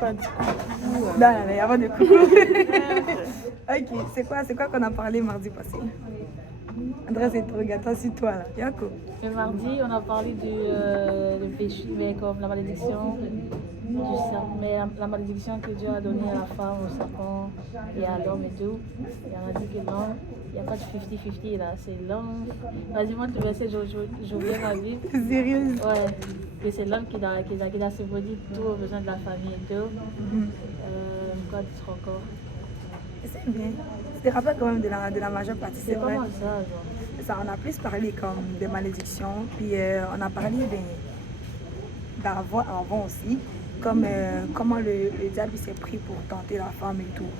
Pas de coucou. Non, non, il n'y a pas de coucou. Ok, c'est quoi qu'on a parlé mardi passé? Adresse interrogatoire sur toi là. Yako. Le mardi, on a parlé du péché, mais comme la malédiction du serpent, mais la malédiction que Dieu a donnée à la femme, au serpent et à l'homme et tout. Et on a dit que l'homme, il n'y a pas de 50-50 là, c'est l'homme. Vas-y, moi, le verset, j'ai oublié ma vie. T'es sérieuse? Ouais, que c'est l'homme qui a subvenir tous aux besoins de la famille et tout. Quoi d'autre encore? C'est bien. Tu te rappelles quand même de la majeure partie, c'est vrai. Comment ça, genre? Ça, on a plus parlé comme des malédictions, puis on a parlé avant aussi, comme comment le diable s'est pris pour tenter la femme et tout.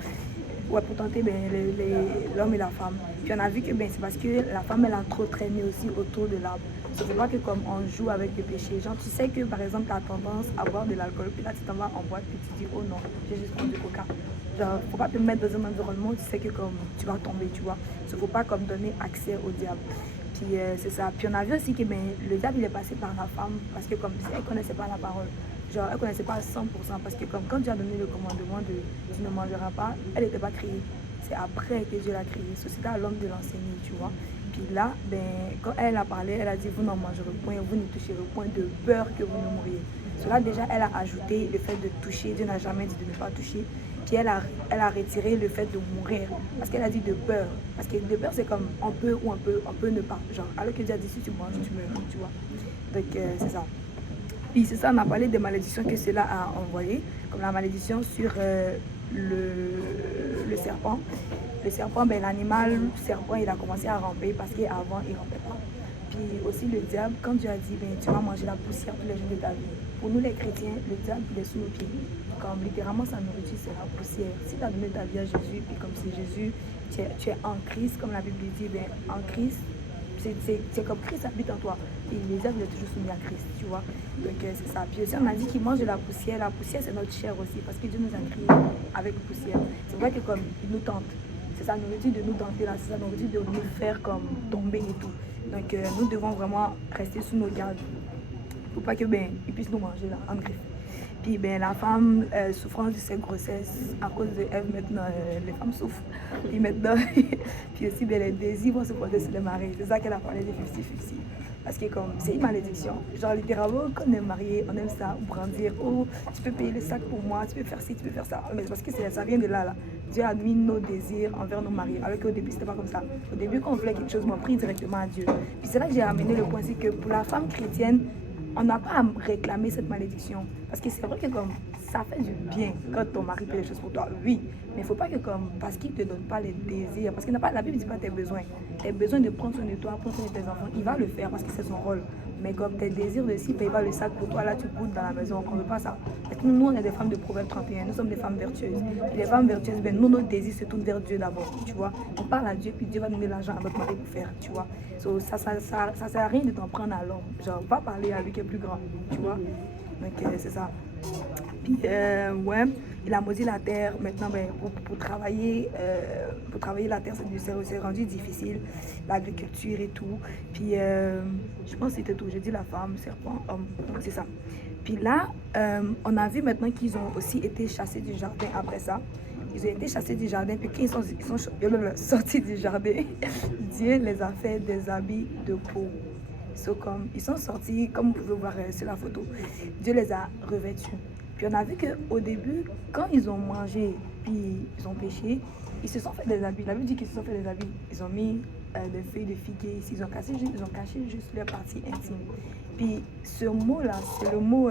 Ouais, pour tenter l'homme et la femme. Puis on a vu que c'est parce que la femme, elle a trop traîné aussi autour de l'arbre. C'est pas que comme on joue avec le péché. Genre, tu sais que par exemple, tu as tendance à boire de l'alcool, puis là, tu t'en vas en boîte, puis tu dis, oh non, j'ai juste pris du coca. Genre, faut pas te mettre dans un environnement où tu sais que comme tu vas tomber, tu vois. Il faut pas comme donner accès au diable. Puis c'est ça. Puis on a vu aussi que le diable, il est passé par la femme, parce que comme si elle connaissait pas la parole. Genre, elle connaissait pas à 100%, parce que comme quand Dieu a donné le commandement de tu ne mangeras pas, elle n'était pas criée. C'est après que Dieu l'a criée. C'était à l'homme de l'enseigner, tu vois. Puis là, quand elle a parlé, elle a dit, vous n'en mangerez point, vous ne toucherez point de peur que vous ne mouriez. Cela déjà, elle a ajouté le fait de toucher. Dieu n'a jamais dit de ne pas toucher. Puis elle a retiré le fait de mourir. Parce qu'elle a dit de peur. Parce que de peur, c'est comme on peut ou on peut ne pas. Genre, alors que Dieu a dit, si tu manges, tu meurs, tu vois. Donc, c'est ça. Puis c'est ça, on a parlé des malédictions que cela a envoyées, comme la malédiction sur le serpent. Le serpent, l'animal serpent, il a commencé à ramper parce qu'avant, il ne rampait pas. Puis aussi le diable, quand Dieu a dit, tu vas manger la poussière tous les jours de ta vie. Pour nous les chrétiens, le diable, il est sous nos pieds. Comme littéralement, sa nourriture, c'est la poussière. Si tu as donné ta vie à Jésus, puis comme c'est Jésus, tu es en Christ, comme la Bible dit, en Christ, c'est comme Christ habite en toi. Et les diables, il est toujours soumis à Christ, tu vois. Donc c'est ça. Puis aussi, on a dit qu'il mange de la poussière. La poussière, c'est notre chair aussi, parce que Dieu nous a créés avec poussière. C'est vrai que comme il nous tente, c'est sa nourriture de nous tenter là, c'est sa nourriture de nous faire comme tomber et tout. Donc nous devons vraiment rester sous nos gardes. Pour pas que il puisse nous manger là, en griffe. Puis la femme souffrant de ses grossesses, à cause de Ève, maintenant, les femmes souffrent. Puis maintenant, puis aussi les désirs vont se porter sur les maris. C'est ça qu'elle a parlé de 50-50. Parce que comme c'est une malédiction. Genre littéralement, quand on est marié, on aime ça, brandir. Oh, tu peux payer le sac pour moi, tu peux faire ci, tu peux faire ça. Mais parce que ça vient de là. Dieu a mis nos désirs envers nos maris. Alors qu'au début, c'était pas comme ça. Au début, quand on voulait quelque chose, on prie directement à Dieu. Puis c'est là que j'ai amené le point, c'est que pour la femme chrétienne, on n'a pas à réclamer cette malédiction. Parce que c'est vrai que comme ça fait du bien quand ton mari fait des choses pour toi, oui. Mais il ne faut pas que comme, parce qu'il ne te donne pas les désirs, parce que la Bible ne dit pas tes besoins. Tes besoins de prendre soin de toi, prendre soin de tes enfants, il va le faire parce que c'est son rôle. Mais comme tes désirs de s'il ne paye pas le sac pour toi, là tu goûtes dans la maison, on ne veut pas ça. Parce que nous, on est des femmes de Proverbe 31, nous sommes des femmes vertueuses. Et les femmes vertueuses, nous, nos désirs se tournent vers Dieu d'abord, tu vois. On parle à Dieu, puis Dieu va donner l'argent à notre mari pour faire, tu vois. So, ça sert à rien de t'en prendre à l'homme. Genre, va parler à lui qui est plus grand, tu vois. Donc, c'est ça. Puis, ouais, il a maudit la terre. Maintenant, pour travailler la terre, c'est rendu difficile. L'agriculture et tout. Puis, je pense que c'était tout. J'ai dit la femme, serpent, homme. C'est ça. Puis là, on a vu maintenant qu'ils ont aussi été chassés du jardin après ça. Ils ont été chassés du jardin, puis quand ils sont sortis du jardin, Dieu les a fait des habits de peau. Comme, ils sont sortis, comme vous pouvez voir sur la photo, Dieu les a revêtus. Puis on a vu qu'au début, quand ils ont mangé, puis ils ont péché, ils se sont fait des habits. La Bible dit qu'ils se sont fait des habits. Ils ont mis des feuilles de figuier ici, ils ont caché juste leur partie intime. Puis ce mot-là, c'est le mot...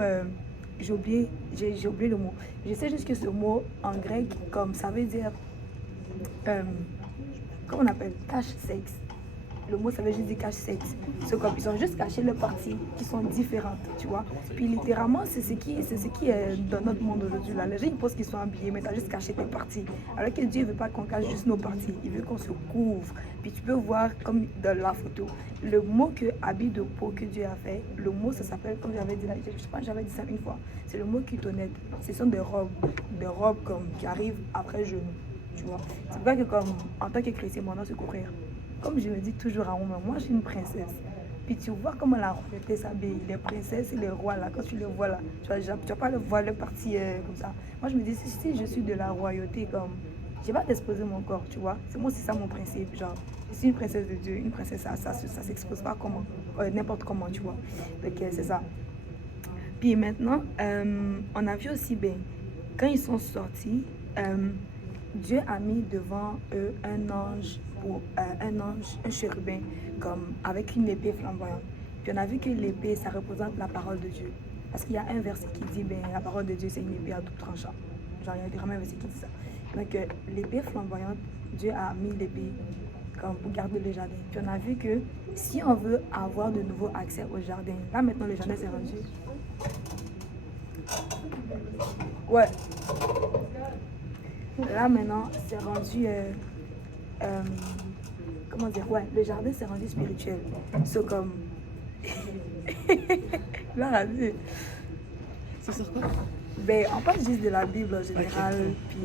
j'ai oublié le mot. Je sais juste que ce mot en grec, comme ça veut dire, comment on appelle, cache-sexe. Le mot ça veut juste dire cache-sexe. C'est comme ils ont juste caché les parties qui sont différentes, tu vois. Puis littéralement, c'est ce qui est dans notre monde aujourd'hui là. Les gens ils pensent qu'ils sont habillés, mais t'as juste caché tes parties. Alors que Dieu veut pas qu'on cache juste nos parties, il veut qu'on se couvre. Puis tu peux voir comme dans la photo, le mot que habit de peau que Dieu a fait, le mot ça s'appelle, comme j'avais dit là, je sais pas, j'avais dit ça une fois, c'est le mot kitonnette. Ce sont des robes comme qui arrivent après genou, tu vois. C'est vrai que comme en tant que chrétien, mon nom c'est couvrir. Comme je le dis toujours à moi, moi je suis une princesse. Puis tu vois comment la royauté s'habille, les princesses et les rois là, quand tu les vois là, tu vas pas le voir le parti comme ça. Moi je me dis, si je suis de la royauté, comme, je vais pas d'exposer mon corps, tu vois. C'est moi, c'est ça mon principe, genre, je suis une princesse de Dieu, une princesse, ça s'expose pas comment, n'importe comment, tu vois. Donc c'est ça. Puis maintenant, on a vu aussi, ben, quand ils sont sortis, Dieu a mis devant eux un ange, un chérubin, comme avec une épée flamboyante. Puis on a vu que l'épée, ça représente la parole de Dieu. Parce qu'il y a un verset qui dit, ben, la parole de Dieu, c'est une épée à double tranchant. Genre, il y a vraiment un verset qui dit ça. Donc, l'épée flamboyante, Dieu a mis l'épée comme pour garder le jardin. Puis on a vu que si on veut avoir de nouveau accès au jardin, là maintenant le jardin s'est rendu. Ouais. Là maintenant, c'est rendu. Comment dire? Ouais, le jardin s'est rendu spirituel. C'est comme. Là, C'est sur quoi? Ben, on parle juste de la Bible en général, okay. Puis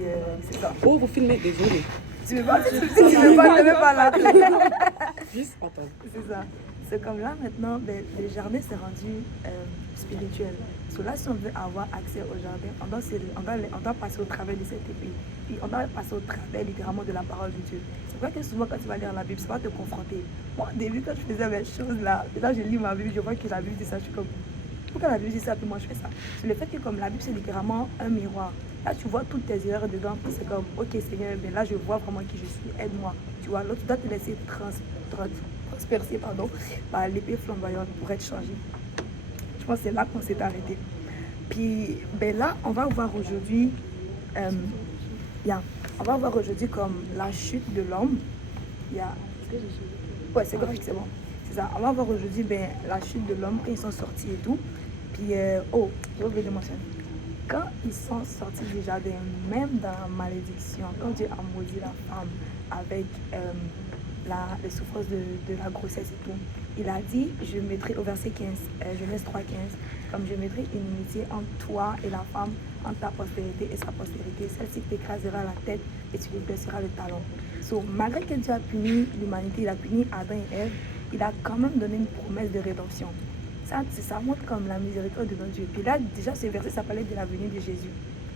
c'est ça. Oh, vous filmez, désolé. Tu veux pas, tu veux pas là. Juste attends. C'est ça. C'est comme là maintenant, ben, le jardin s'est rendu spirituel. So là, si on veut avoir accès au jardin, on doit passer au travers de cette épée. Puis on doit passer au travers littéralement de la parole de Dieu. C'est vrai que souvent quand tu vas lire la Bible, ça va te confronter. Moi au début quand je faisais mes choses là, et là je lis ma Bible, je vois que la Bible dit ça, je suis comme, pourquoi la Bible dit ça, puis moi je fais ça. C'est le fait que comme la Bible c'est littéralement un miroir. Là tu vois toutes tes erreurs dedans, puis c'est comme, ok Seigneur, mais là je vois vraiment qui je suis, aide-moi. Tu vois, là tu dois te laisser transpercer par l'épée flamboyante pour être changé. Je pense que c'est là qu'on s'est arrêté. Puis ben là, on va voir aujourd'hui, on va voir aujourd'hui comme la chute de l'homme. Ouais, c'est correct, c'est bon. C'est ça. On va voir aujourd'hui ben, la chute de l'homme quand ils sont sortis et tout. Puis, j'ai oublié de mentionner. Quand ils sont sortis du jardin, même dans la malédiction, quand Dieu a maudit la femme avec les souffrances de la grossesse et tout, il a dit, je mettrai au verset 15, Genèse 3, 15, comme je mettrai une inimitié entre toi et la femme, entre ta postérité et sa postérité. Celle-ci t'écrasera la tête et tu lui blesseras le talon. So, malgré que Dieu a puni l'humanité, il a puni Adam et Ève, il a quand même donné une promesse de rédemption. Ça montre comme la miséricorde de notre Dieu. Puis là, déjà, ce verset, ça parlait de la venue de Jésus.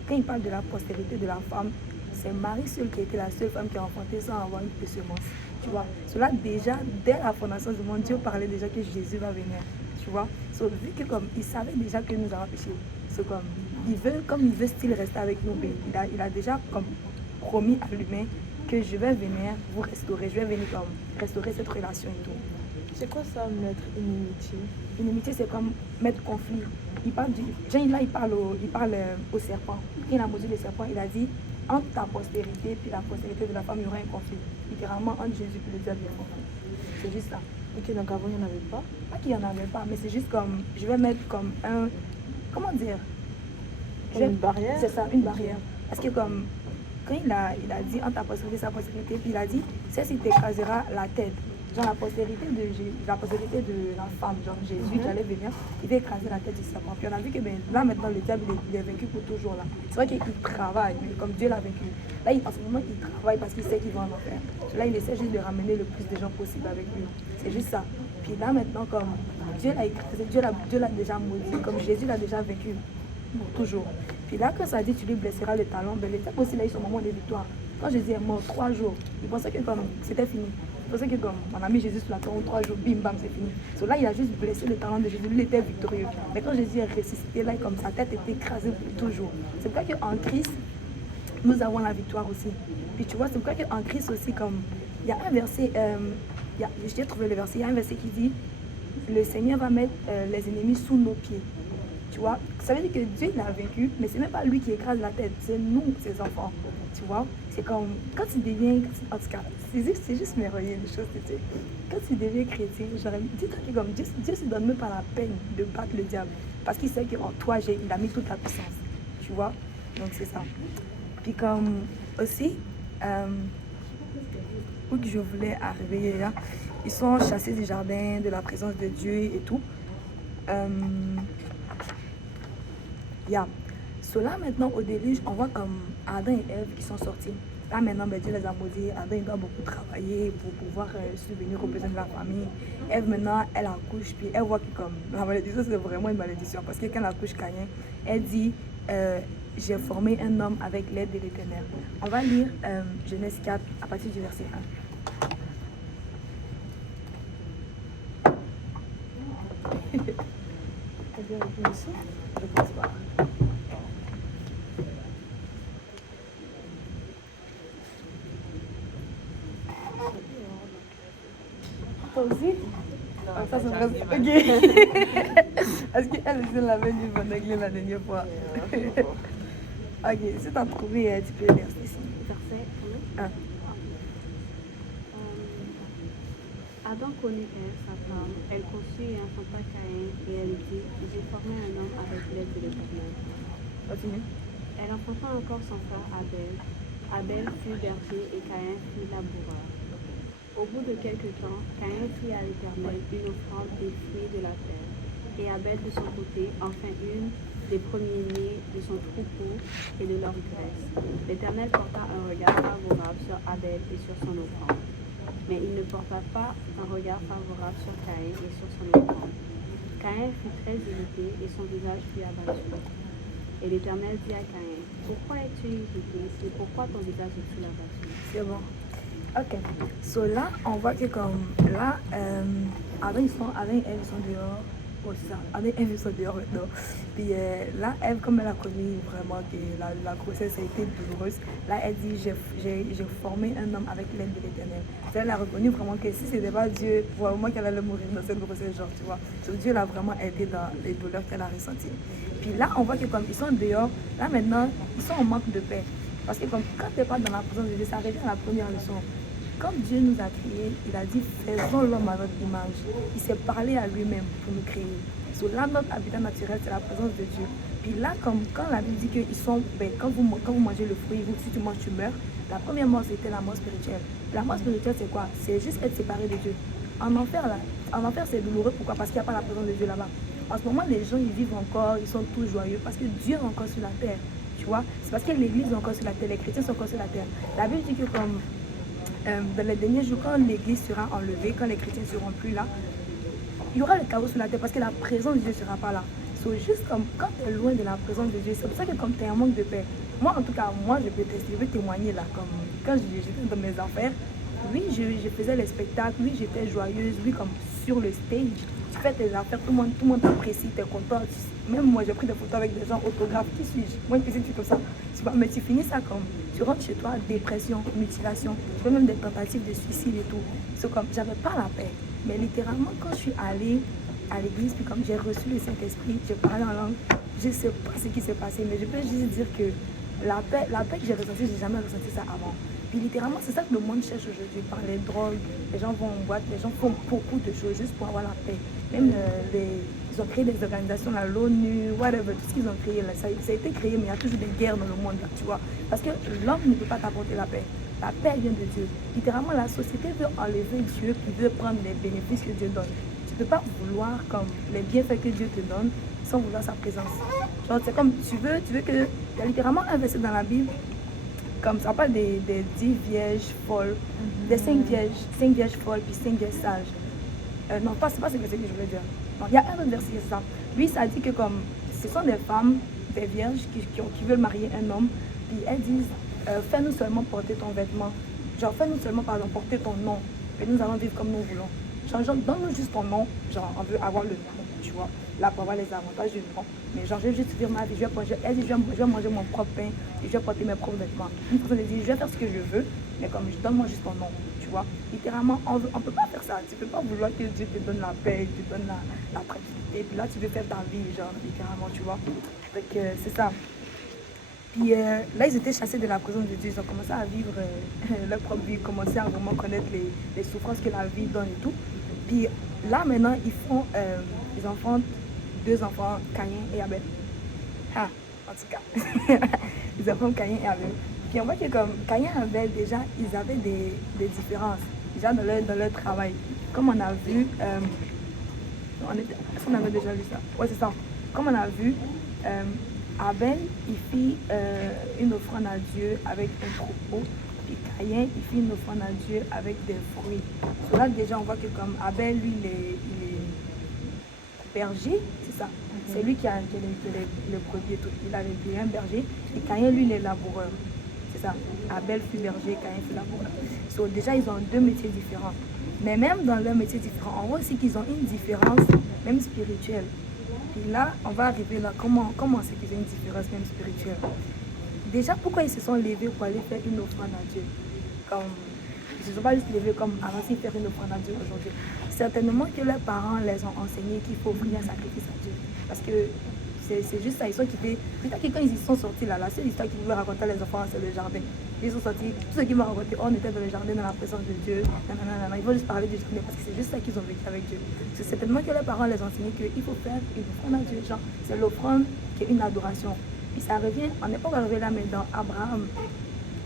Quand il parle de la postérité de la femme, c'est Marie seule qui a été la seule femme qui a enfanté sans avoir une de semence. Tu vois, cela déjà, dès la fondation du monde, Dieu parlait déjà que Jésus va venir. Tu vois, vu que comme il savait déjà que nous avons péché, c'est comme il veut style rester avec nous, il a déjà comme promis à l'humain que je vais venir vous restaurer, je vais venir comme restaurer cette relation et tout. C'est quoi ça, mettre inimitié? Inimitié, c'est comme mettre conflit. Il parle au serpent. Quand il a maudit le serpent, il a dit entre ta postérité et la postérité de la femme, il y aura un conflit. Littéralement, entre Jésus et le diable, il y a un conflit. C'est juste ça. Ok, donc avant, il n'y en avait pas? Pas qu'il n'y en avait pas, mais c'est juste comme, je vais mettre comme un, comment dire? Une barrière? C'est ça, une barrière. Parce que comme, quand il a dit entre ta postérité et sa postérité, puis il a dit, celle-ci t'écrasera la tête. Genre la postérité de la femme, genre Jésus, j'allais venir, il va écraser la tête du serpent. Puis on a vu que ben, là maintenant le diable il est vaincu pour toujours là. C'est vrai qu'il travaille, mais comme Dieu l'a vaincu. Là en ce moment il travaille parce qu'il sait qu'il va en enfer. Là il essaie juste de ramener le plus de gens possible avec lui. C'est juste ça. Puis là maintenant comme Dieu l'a écrasé, Dieu l'a déjà maudit, comme Jésus l'a déjà vaincu pour toujours. Puis là quand ça dit tu lui blesseras le talon, ben le diable aussi là il a eu son moment de victoire. Quand Jésus est mort 3 jours, il pensait que comme c'était fini. C'est pour ça que comme on a mis Jésus sur la tombe 3 jours, bim bam, c'est fini. So là, il a juste blessé le talon de Jésus, lui il était victorieux. Mais quand Jésus est ressuscité, là, comme sa tête était écrasée pour toujours. C'est pour ça qu'en Christ, nous avons la victoire aussi. Puis tu vois, c'est pour ça qu'en Christ aussi, comme il y a un verset, j'ai trouvé le verset, il y a un verset qui dit le Seigneur va mettre les ennemis sous nos pieds. Tu vois, ça veut dire que Dieu l'a vaincu, mais c'est même pas lui qui écrase la tête, c'est nous, ses enfants. Tu vois, c'est comme quand tu deviens, en tout cas, c'est juste merveilleux les choses que tu sais. Quand tu deviens chrétien, j'aurais dit que comme Dieu se donne même pas la peine de battre le diable, parce qu'il sait qu'en toi, il a mis toute la puissance. Tu vois, donc c'est ça. Puis comme aussi, où que je voulais arriver, là, ils sont chassés du jardin, de la présence de Dieu et tout. So là maintenant au déluge, on voit comme Adam et Ève qui sont sortis. Là, maintenant, ben, Dieu les a maudits. Adam, il doit beaucoup travailler pour pouvoir subvenir aux besoins de la famille. Ève, maintenant, elle accouche, puis elle voit que comme la malédiction, c'est vraiment une malédiction. Parce que quand elle accouche Caïn, elle dit j'ai formé un homme avec l'aide de l'Éternel. On va lire Genèse 4 à partir du verset 1. Elle vient avec nous ici? Je pense pas. Toi aussi? Ah, ça, c'est vrai. Ok. Est-ce qu'elle était la même du Vonnegle la dernière fois? Ok, si t'as trouvé, tu peux lire ici. Verset Ah. Adam connut Ève, sa femme. Elle conçut et enfanta Caïn, et elle dit j'ai formé un homme avec l'aide de l'Éternel. Continue. Elle enfanta encore son frère Abel. Abel fut berger et Caïn fut laboureur. Au bout de quelque temps, Caïn fit à l'Éternel une offrande des fruits de la terre. Et Abel de son côté en fit une des premiers-nés de son troupeau et de leur graisse. L'Éternel porta un regard favorable sur Abel et sur son offrande. Mais il ne porta pas un regard favorable sur Caïn et sur son offrande. Caïn fut très irrité et son visage fut abattu. Et l'Éternel dit à Caïn, pourquoi es-tu irrité? C'est pourquoi ton visage est-il abattu? C'est bon. Ok. So là, on voit que comme là, Adam et Ève sont dehors. Oh, c'est ça. Adam et Ève ils sont dehors maintenant. Puis là, Ève, comme elle a connu vraiment que la grossesse a été douloureuse, là, elle dit j'ai formé un homme avec l'aide de l'Éternel. Elle a reconnu vraiment que si c'était pas Dieu, vraiment qu'elle allait mourir dans cette grossesse, genre, tu vois. So, Dieu l'a vraiment aidé dans les douleurs qu'elle a ressenties. Puis là, on voit que comme ils sont dehors, là maintenant, ils sont en manque de paix. Parce que comme quand tu n'es pas dans la présence de Dieu, ça revient à la première leçon. Quand Dieu nous a créés, il a dit faisons l'homme à notre image. Il s'est parlé à lui-même pour nous créer. So, là, notre habitat naturel, c'est la présence de Dieu. Puis là, comme quand la Bible dit que ils sont, ben, quand vous mangez le fruit, si tu manges, tu meurs. La première mort, c'était la mort spirituelle. La mort spirituelle, c'est quoi? C'est juste être séparé de Dieu. En enfer, c'est douloureux. Pourquoi? Parce qu'il n'y a pas la présence de Dieu là-bas. En ce moment, les gens, ils vivent encore, ils sont tous joyeux parce que Dieu est encore sur la terre. Tu vois? C'est parce que l'Église est encore sur la terre, les chrétiens sont encore sur la terre. La Bible dit que comme dans les derniers jours, quand l'Église sera enlevée, quand les chrétiens ne seront plus là, il y aura le chaos sur la terre parce que la présence de Dieu ne sera pas là. So, juste comme quand tu es loin de la présence de Dieu, c'est pour ça que comme tu es en manque de paix. Moi, en tout cas, moi, je peux tester, je vais témoigner là. Comme quand j'étais dans mes affaires, oui, je faisais les spectacles, oui, j'étais joyeuse, oui, comme sur le stage. Tu fais tes affaires, tout le monde t'apprécie, tu es content. Même moi, j'ai pris des photos avec des gens autographes. Qui suis-je? Moi, une petite fille comme ça. Mais tu finis ça comme, tu rentres chez toi, dépression, mutilation, tu fais même des tentatives de suicide et tout. C'est comme, j'avais pas la paix. Mais littéralement, quand je suis allée à l'église, puis comme j'ai reçu le Saint-Esprit, j'ai parlé en langue, je sais pas ce qui s'est passé, mais je peux juste dire que la paix que j'ai ressentie, j'ai jamais ressenti ça avant. Puis littéralement, c'est ça que le monde cherche aujourd'hui, par les drogues, les gens vont en boîte, les gens font beaucoup de choses juste pour avoir la paix. Même ils ont créé des organisations, l'ONU, whatever, tout ce qu'ils ont créé, là, ça a été créé, mais il y a toujours des guerres dans le monde, là, tu vois. Parce que l'homme ne peut pas t'apporter la paix. La paix vient de Dieu. Littéralement, la société veut enlever Dieu, qui veut prendre les bénéfices que Dieu donne. Tu ne peux pas vouloir comme les bienfaits que Dieu te donne sans vouloir sa présence. Genre, c'est comme, tu veux que... Il y a littéralement un verset dans la Bible, comme ça parle des 10 vierges folles, des 5 vierges folles, puis 5 vierges sages. Non, c'est pas ce verset que je voulais dire. Non, il y a un autre verset, c'est ça. Lui, ça dit que comme, ce sont des femmes, des vierges qui veulent marier un homme, puis elles disent, fais-nous seulement porter ton vêtement. Genre, fais-nous seulement, par exemple, porter ton nom. Et nous allons vivre comme nous voulons. Genre, donne-nous juste ton nom. Genre, on veut avoir le nom, tu vois. Là, pour avoir les avantages du nom. Mais genre, je vais juste vivre ma vie. Elle dit, je vais manger mon propre pain et je vais porter mes propres vêtements. Une personne dit, je vais faire ce que je veux, mais comme, donne-moi juste ton nom, tu vois. Littéralement, on ne peut pas faire ça. Tu ne peux pas vouloir que Dieu te donne la paix, te donne la tranquillité. Puis là, tu veux faire ta vie, genre, littéralement, tu vois. Donc, c'est ça. Puis là, ils étaient chassés de la présence de Dieu. Ils ont commencé à vivre leur propre vie, commencé à vraiment connaître les souffrances que la vie donne et tout. Puis là, maintenant, ils enfantent 2 enfants, Caïn et Abel. Ah, en tout cas. Ils enfantent Caïn et Abel. Puis on voit que comme Caïn et Abel, déjà, ils avaient des différences. Déjà dans leur travail. Comme on a vu, est-ce qu'on avait déjà vu ça? Ouais, c'est ça. Comme on a vu, Abel, il fit une offrande à Dieu avec un troupeau, Puis Caïn, il fait une offrande à Dieu avec des fruits. So là, déjà, on voit que comme Abel, lui, il est berger, c'est ça. C'est lui qui a le brebis et tout. Il avait un berger. Et Caïn, lui, il est laboureur. C'est ça. Abel fut berger, Caïn fut laboureur. So déjà, ils ont deux métiers différents. Mais même dans leurs métiers différents, on voit aussi qu'ils ont une différence, même spirituelle. Puis là, on va arriver là. Comment c'est qu'ils ont une différence même spirituelle? Déjà, pourquoi ils se sont levés pour aller faire une offrande à Dieu? Comme, ils ne se sont pas juste levés comme avant de faire une offrande à Dieu aujourd'hui. Certainement que leurs parents les ont enseigné qu'il faut offrir un sacrifice à Dieu. Parce que c'est juste ça, ils sont quittés. Peut-être que quand ils y sont sortis là, la seule histoire qu'ils pouvaient raconter à les enfants, c'est le jardin. Ils sont sortis, tout ce qu'ils m'ont raconté, on était dans le jardin, dans la présence de Dieu. Nanana. Ils vont juste parler du jardin parce que c'est juste ça qu'ils ont vécu avec Dieu. C'est certainement que leurs parents les ont enseigné qu'il faut faire une offrande à Dieu. Genre, c'est l'offrande qui est une adoration. Puis ça revient, on n'est pas arrivé là, mais dans Abraham,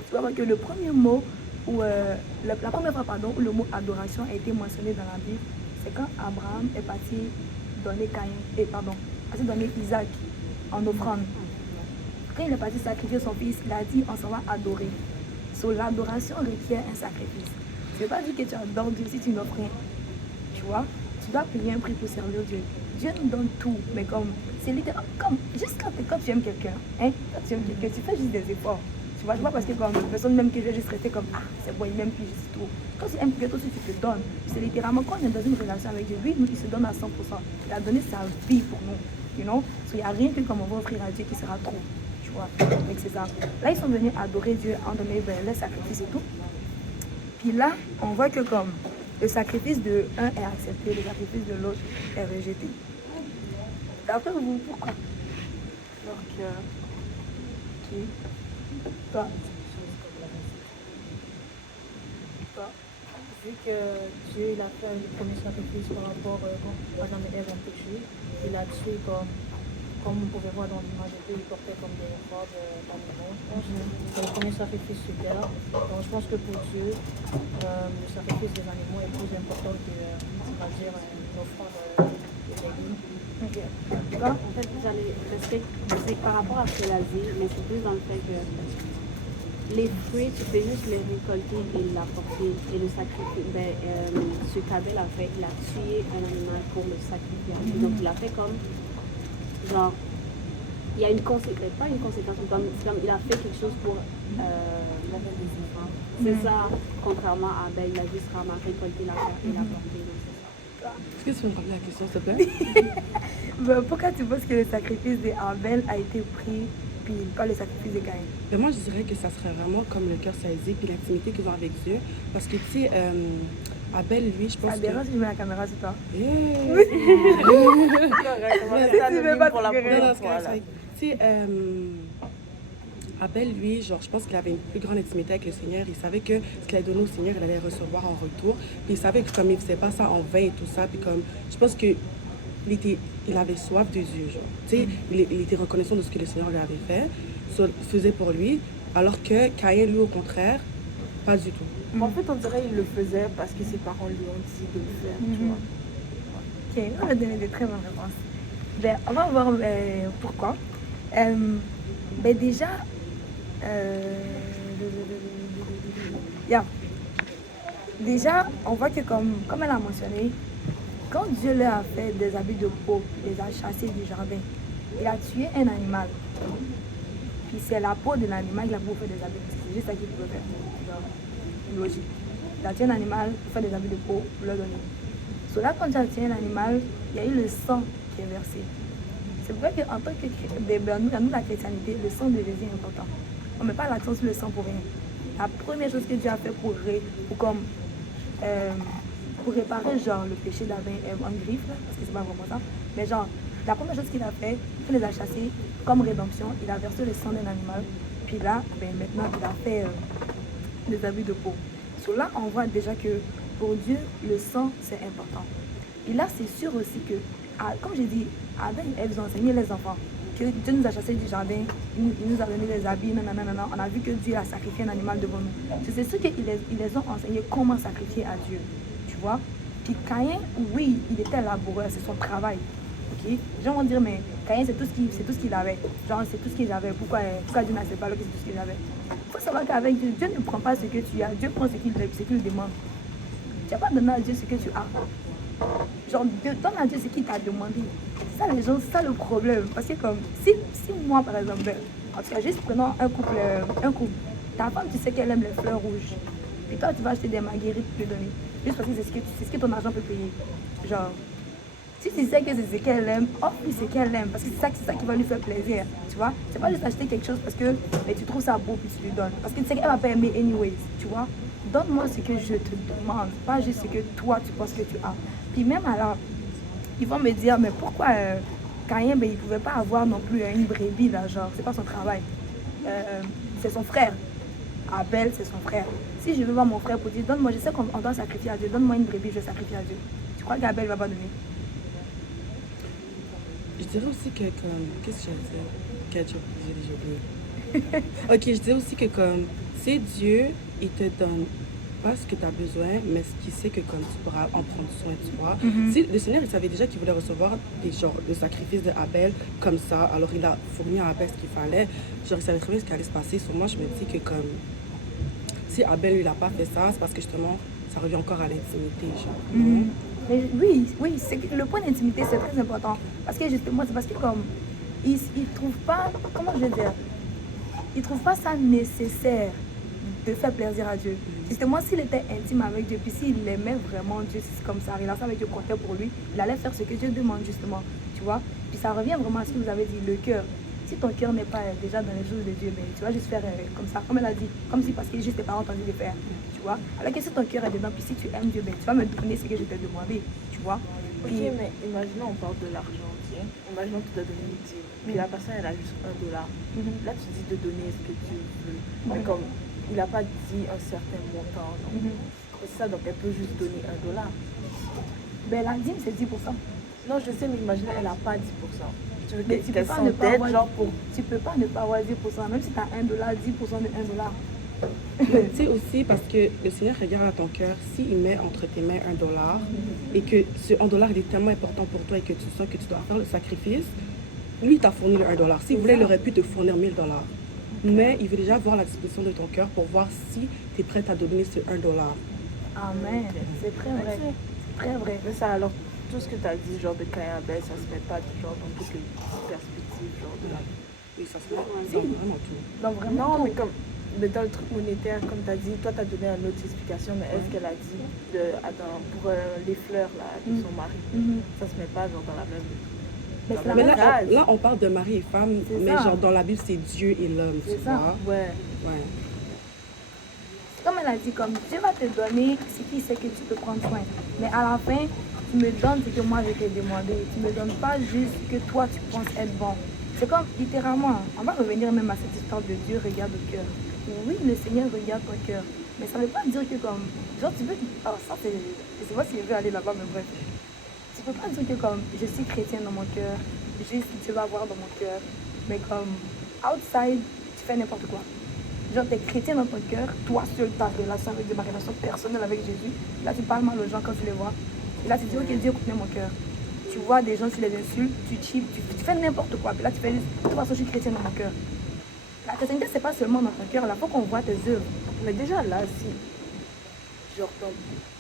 tu vois que le premier mot, la première fois où le mot adoration a été mentionné dans la Bible, c'est quand Abraham est parti donner donner Isaac en offrande. Quand il est parti sacrifier son fils, il a dit on s'en va adorer. So, l'adoration requiert un sacrifice. Je ne veux pas dire que tu adores Dieu si tu n'offres rien. Tu vois, tu dois payer un prix pour servir Dieu. Dieu nous donne tout, mais c'est littéral, juste quand tu aimes quelqu'un, hein, quand tu aimes quelqu'un, tu fais juste des efforts. Tu vois, je vois parce que comme une personne même qui veut juste rester comme c'est bon, il m'aime plus, juste tout. Quand tu aimes quelqu'un, toi aussi tu te donnes. C'est littéralement quand on est dans une relation avec Dieu, lui, il se donne à 100%. Il a donné sa vie pour nous, you know. So, il n'y a rien que comme on va offrir à Dieu qui sera trop, tu vois. Donc c'est ça. Là, ils sont venus adorer Dieu, en donner les sacrifices et tout. Puis là, on voit que comme le sacrifice de un est accepté, le sacrifice de l'autre est rejeté. D'après vous, pourquoi? Leur cœur. Qui? Toi? Vu que Dieu il a fait le premier sacrifice par rapport quand Adam et Ève ont péché, il a tué comme on pouvait voir dans l'image de Dieu, il portait comme des robes d'animaux, je pense. C'est le premier sacrifice sur terre. Donc je pense que pour Dieu, le sacrifice des animaux est plus important que, on va dire, une offrande de légumes. Ok. En fait, c'est par rapport à ce qu'elle a dit, mais c'est plus dans le fait que les fruits, tu peux juste les récolter et l'apporter. Et le sacrifice, ce qu'Abel a fait, il a tué un animal pour le sacrifier. Donc il a fait comme, genre, il y a une conséquence, pas une conséquence, mais comme il a fait quelque chose pour la fête des enfants. C'est ça, contrairement à Abel, il a juste récolté la terre et l'apporter. Est-ce que tu peux me rappeler la question, s'il te plaît? Pourquoi tu penses que le sacrifice d'Abel a été pris, puis pas le sacrifice de Caïn? Mais moi, je dirais que ça serait vraiment comme le cœur saisi, puis l'intimité qu'ils ont avec Dieu. Parce que, tu sais, Abel, lui, je pense Ça dérange si je mets la caméra sur toi? Si tu veux pas pour la te première faire. fois, tu sais, Abel, lui, genre, je pense qu'il avait une plus grande intimité avec le Seigneur. Il savait que ce qu'il a donné au Seigneur, il allait recevoir en retour. Puis il savait que comme il faisait pas ça en vain et tout ça, puis comme, je pense que il avait soif de Dieu, genre. Tu sais, il était reconnaissant de ce que le Seigneur lui avait fait, faisait pour lui, alors que Caïn, lui, au contraire, pas du tout. En fait, on dirait qu'il le faisait parce que ses parents lui ont dit de le faire, tu vois. Ok, on va donner des très bonnes réponses. On va voir pourquoi. Déjà, déjà, on voit que comme elle a mentionné, quand Dieu leur a fait des habits de peau, il les a chassés du jardin, il a tué un animal. Puis c'est la peau de l'animal qu'il a pour faire des habits. C'est juste ça qu'il pouvait faire. Genre, une logique. Il a tué un animal pour faire des habits de peau pour leur donner. So là, quand tu as tué un animal, il y a eu le sang qui est versé. C'est pourquoi qu'en tant que nous, la chrétienté, le sang de Jésus est important. On ne met pas l'accent sur le sang pour rien. La première chose que Dieu a fait pour réparer genre le péché d'Adam et Ève en griffe, parce que c'est pas vraiment ça, mais genre la première chose qu'il a fait, il les a chassés comme rédemption, il a versé le sang d'un animal, puis là, maintenant il a fait des habits de peau. So là, on voit déjà que pour Dieu, le sang c'est important. Et là, c'est sûr aussi que, comme j'ai dit, Adam et Ève ont enseigné les enfants que Dieu nous a chassés du jardin, il nous a donné des habits, nanana. On a vu que Dieu a sacrifié un animal devant nous. C'est sûr qu'ils les ont enseigné comment sacrifier à Dieu. Tu vois? Puis Caïn, oui, il était laboureur, c'est son travail. Ok? ok? Les gens vont dire, mais Caïn, c'est tout ce qu'il avait. Genre, c'est tout ce qu'il avait. Pourquoi Dieu n'a pas c'est tout ce qu'il avait? Il faut savoir qu'avec Dieu, Dieu ne prend pas ce que tu as. Dieu prend ce qu'il demande. Tu n'as pas donné à Dieu ce que tu as. Genre, donne à Dieu ce qu'il t'a demandé. Ça, les gens, c'est ça le problème. Parce que comme, si moi, par exemple, en tout cas, juste prenons un couple, ta femme, tu sais qu'elle aime les fleurs rouges. Puis toi, tu vas acheter des marguerites pour lui donner. Juste parce que c'est ce que ton argent peut payer. Genre, si tu sais que c'est ce qu'elle aime, offre-lui ce qu'elle aime. Parce que c'est ça qui va lui faire plaisir. Tu vois? C'est pas juste acheter quelque chose parce que tu trouves ça beau puis tu lui donnes. Parce que tu sais qu'elle va pas aimer anyways. Tu vois? Donne-moi ce que je te demande. Pas juste ce que toi, tu penses que tu as. Puis même alors, ils vont me dire, mais pourquoi Caïn, il ne pouvait pas avoir non plus une brebis, là, genre, c'est pas son travail. C'est son frère. Abel, c'est son frère. Si je veux voir mon frère pour dire, donne-moi, je sais qu'on doit sacrifier à Dieu, donne-moi une brebis, je vais sacrifier à Dieu. Tu crois qu'Abel ne va pas donner? Je dirais aussi que comme... Qu'est-ce que je disais? J'ai oublié. Ok, je disais aussi que comme, c'est Dieu, il te donne pas ce que tu as besoin, mais ce qu'il sait que comme tu pourras en prendre soin, tu vois. Si le Seigneur, il savait déjà qu'il voulait recevoir des genres de sacrifices de Abel comme ça, alors il a fourni à Abel ce qu'il fallait. Genre, il savait très bien ce qui allait se passer. Sur moi, je me dis que comme, si Abel, il n'a pas fait ça, c'est parce que justement, ça revient encore à l'intimité, genre. Mais oui, le point d'intimité, c'est très important. Parce que justement, c'est parce que comme, ils trouvent pas, comment je vais dire, ils trouvent pas ça nécessaire de faire plaisir à Dieu. Justement, s'il était intime avec Dieu, puis s'il aimait vraiment Dieu, c'est comme sa relation avec Dieu comptait pour lui, il allait faire ce que Dieu demande justement, tu vois. Puis ça revient vraiment à ce que vous avez dit, le cœur. Si ton cœur n'est pas déjà dans les choses de Dieu, ben, tu vas juste faire comme ça, comme elle a dit, comme si parce que juste tes parents t'ont dit de faire, tu vois. Alors que si ton cœur est dedans, puis si tu aimes Dieu, ben, tu vas me donner ce que je t'ai demandé, tu vois. Ok, mais imaginons on parle de l'argent, ok? Imaginons que tu dois donner une dîme, puis la personne elle a juste $1. Là tu dis de donner ce que tu veux, mais comme il n'a pas dit un certain montant, c'est ça, donc elle peut juste donner $1. Ben la dîme c'est 10%. Non, je sais, mais imagine elle n'a pas 10%. Tu veux Mais tu peux qu'elle pas ne pas s'endette, avoir genre pour... tu peux pas ne pas avoir 10%, même si tu as $1, 10% de $1. Tu sais aussi, parce que le Seigneur regarde à ton cœur, s'il met entre tes mains $1 et que ce $1 il est tellement important pour toi et que tu sens que tu dois faire le sacrifice, lui il t'a fourni le $1. S'il voulait, il aurait pu te fournir $1000. Mais il veut déjà voir la disposition de ton cœur pour voir si tu es prête à donner ce $1. Amen. C'est très vrai. C'est très vrai. Mais ça, alors, tout ce que tu as dit, genre de Caïn Abel, ça se met pas genre dans toutes les perspectives, genre de la vie. Oui, ça se met dans vraiment tout. Donc vraiment, Non, mais comme mais dans le truc monétaire, comme tu as dit, toi tu as donné une autre explication, mais est-ce qu'elle a dit pour les fleurs là, de son mari, ça se met pas genre dans la même. Mais dans c'est la la Mais même même là, case. là, on parle de mari et femme, C'est mais ça. genre dans la Bible, c'est Dieu et l'homme, tu C'est ça. vois. Ouais. Ouais. comme elle a dit, comme Dieu va te donner ce qui sait que tu peux prendre soin. Mais à la fin, tu me donnes ce que moi je t'ai demandé. Tu me donnes pas juste ce que toi tu penses être bon. C'est comme littéralement, on va revenir même à cette histoire de Dieu regarde au cœur. Oui, le Seigneur regarde ton cœur. Mais ça ne veut pas dire que comme, genre tu veux, alors ça c'est, je sais pas si je veux aller là-bas, mais bref. Tu peux pas dire que comme, je suis chrétienne dans mon cœur, juste Dieu va voir dans mon cœur. Mais comme, outside, tu fais n'importe quoi. Genre, t'es chrétien dans ton cœur, toi seul, ta relation avec Dieu, ma relation personnelle avec Jésus. Là, tu parles mal aux gens quand tu les vois. Et là, tu dis, ok, Dieu connaît mon cœur. Tu vois des gens, tu les insultes, tu cheats, tu fais n'importe quoi. Puis là, tu fais juste, de toute façon, je suis chrétienne dans mon cœur. La chrétienté, c'est pas seulement dans ton cœur, là, faut qu'on voit tes œuvres. Mais déjà là, si, genre,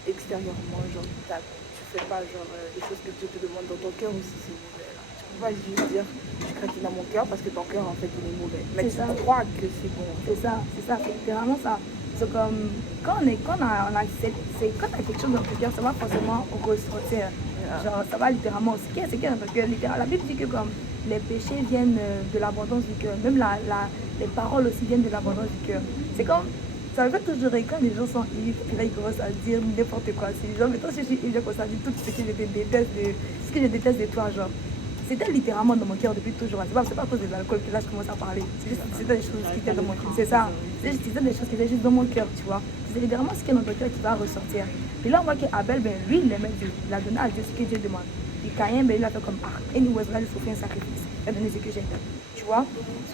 extérieurement, genre, tu fais pas genre les choses que Dieu te demande dans ton cœur aussi, c'est mauvais. Là. Tu peux pas juste dire, je suis chrétienne dans mon cœur parce que ton cœur, en fait, il est mauvais. Mais tu crois que c'est bon. C'est ça, c'est littéralement ça. C'est comme, quand on accepte, c'est quand t'as quelque chose dans ton cœur, ça va forcément ressortir. Genre, ça va littéralement, c'est qu'il y a dans ton cœur, littéralement. La Bible dit que comme, les péchés viennent de l'abondance du cœur. Même les paroles aussi viennent de l'abondance du cœur. C'est comme, ça me fait toujours rire quand les gens sont ivres, et là ils commencent à dire n'importe quoi. C'est les gens, mais toi si je suis ivre, ça dit tout ce que je déteste de toi, genre. C'était littéralement dans mon cœur depuis toujours. C'est pas à cause de l'alcool que là je commence à parler. C'était des choses qui étaient dans mon cœur. C'est ça. C'était des choses qui étaient juste dans mon cœur, tu vois. C'est littéralement ce qui est dans ton cœur qui va ressortir. Puis là on voit qu'Abel, ben lui il aimait Dieu. Il a donné à Dieu ce que Dieu demande. Puis Caïn, ben il a fait comme et nous voilà, il faut faire un sacrifice. Il a donné ce que j'ai. Tu vois.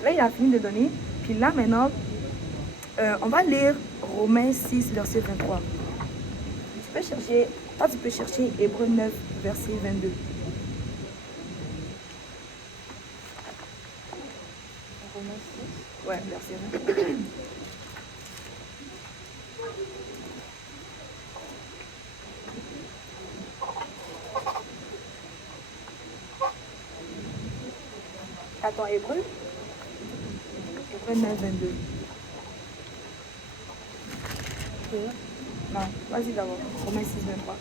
Là il a fini de donner. Puis là maintenant, on va lire Romains 6, verset 23. Tu peux chercher Hébreux 9, verset 22. Ouais, verset 20. Attends, Hébreu 9, 22. Non, vas-y d'abord. Romains 6, 23.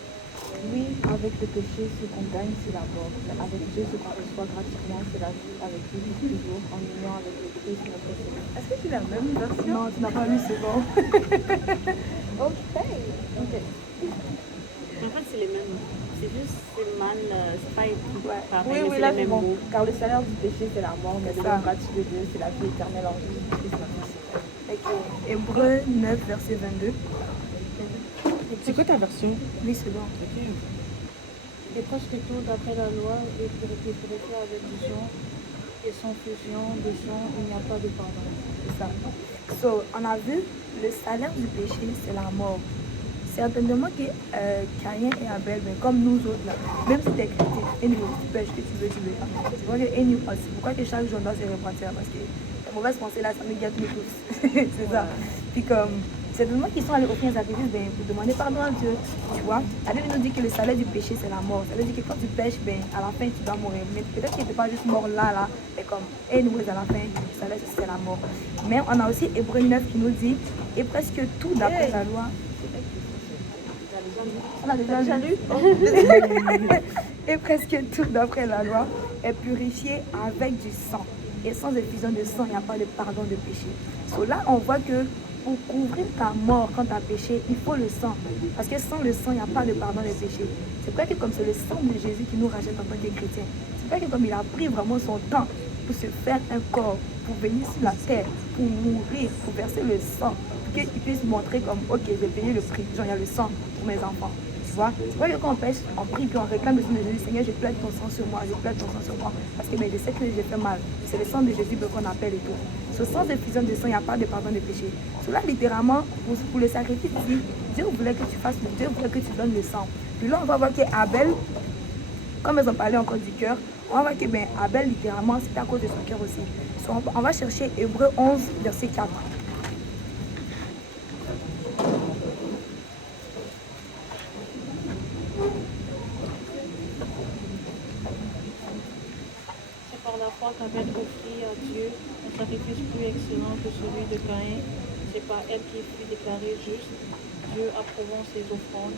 Oui, avec le péché, ce qu'on gagne, c'est la mort. Mais avec Dieu, ce qu'on reçoit gratuitement, c'est la vie avec lui pour toujours, en union avec le Christ, notre Seigneur. Est-ce que tu l'as même version? Non, tu n'as pas lu, c'est bon. Ok. En fait, c'est les mêmes. C'est juste, c'est mal, c'est pas écrit Ouais. pareil, Oui, mais oui, c'est là, les c'est mêmes bon. mots. Car le salaire du péché, c'est la mort, mais le Ça. don gratuit de Dieu, c'est la vie éternelle en Jésus-Christ, notre Seigneur. Ok. Hébreu 9, verset 22. C'est quoi ta version? Oui, c'est bon. Ok. Et presque tout d'après la loi est purifié avec du sang, et sans fusion de sang, il n'y a pas de pardon. C'est ça. So, on a vu, le salaire du péché, c'est la mort. Certainement que Caïn et Abel, ben, comme nous autres là, même si tu es chrétien, anyway, tu pêches, que tu veux, tu veux pas. C'est pourquoi que, c'est pourquoi que chaque jour on doit se repentir, parce que les mauvaises pensées là, ça nous gâte nous tous. C'est ça. Puis comme, certainement qu'ils sont allés offrir un sacrifice ben, pour demander pardon à Dieu. Tu vois, la Bible nous dit que le salaire du péché, c'est la mort. Ça veut dire que quand tu pêches, ben, à la fin, tu dois mourir. Mais peut-être que tu n'es pas juste mort là, mais comme, anyways, à la fin, le salaire, c'est la mort. Mais on a aussi Hébreu 9 qui nous dit, et presque tout d'après la loi. On a déjà lu. Et presque tout d'après la loi est purifié avec du sang. Et sans effusion de sang, il n'y a pas de pardon de péché. So là, on voit que pour couvrir ta mort quand tu as péché, il faut le sang. Parce que sans le sang, il n'y a pas de pardon de péché. C'est vrai que comme c'est le sang de Jésus qui nous rachète en tant que chrétiens, c'est vrai que comme il a pris vraiment son temps pour se faire un corps, pour venir sur la terre, pour mourir, pour verser le sang, pour qu'il puisse montrer comme, ok, j'ai payé le prix, genre il y a le sang pour mes enfants. Tu vois, c'est vrai que quand on pêche, on prie, puis on réclame le sang de Jésus, Seigneur, je plaide ton sang sur moi, je plaide ton sang sur moi, parce que ben, je sais que j'ai fait mal. C'est le sang de Jésus qu'on appelle et tout. Ce sans effusion de sang, il n'y a pas de pardon de péché. Cela, littéralement, pour le sacrifice ici, Dieu voulait que tu fasses, Dieu voulait que tu donnes le sang. Puis là, on va voir qu'Abel, comme ils ont parlé encore du cœur, on va voir que ben, Abel, littéralement, c'est à cause de son cœur aussi. So, on va chercher Hébreu 11, verset 4. C'est par la foi qu'Abel offrit à Dieu un sacrifice plus excellent que celui de Caïn. C'est par elle qu'il fut déclaré juste, Dieu approuvant ses offrandes,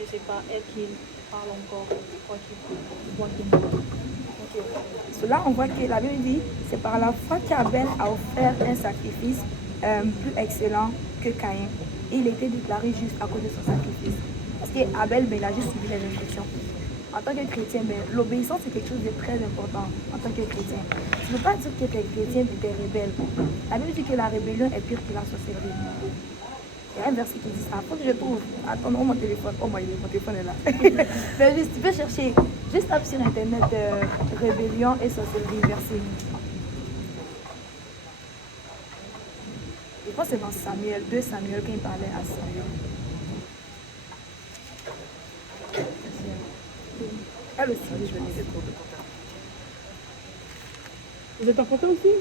et c'est par elle qu'il parle encore, quoi qu'il meurt. Okay. So là, on voit que la Bible dit, c'est par la foi qu'Abel a offert un sacrifice plus excellent que Caïn. Et il a été déclaré juste à cause de son sacrifice. Parce qu'Abel, ben, il a juste suivi les instructions. En tant que chrétien, ben, l'obéissance, c'est quelque chose de très important en tant que chrétien. Tu ne peux pas dire que tu es chrétien et tu es rebelle. La Bible dit que la rébellion est pire que la sorcellerie. Il y a un verset qui dit ça. Faut que je trouve. Attends, mon téléphone. Oh, mon téléphone est là. Mais juste, tu peux chercher. Juste tape sur internet rébellion et sorcellerie, verset. Je pense que c'est dans Samuel, 2 Samuel, quand il parlait à Samuel. Elle aussi, je vais lire cours de comptable. Vous êtes en photo aussi?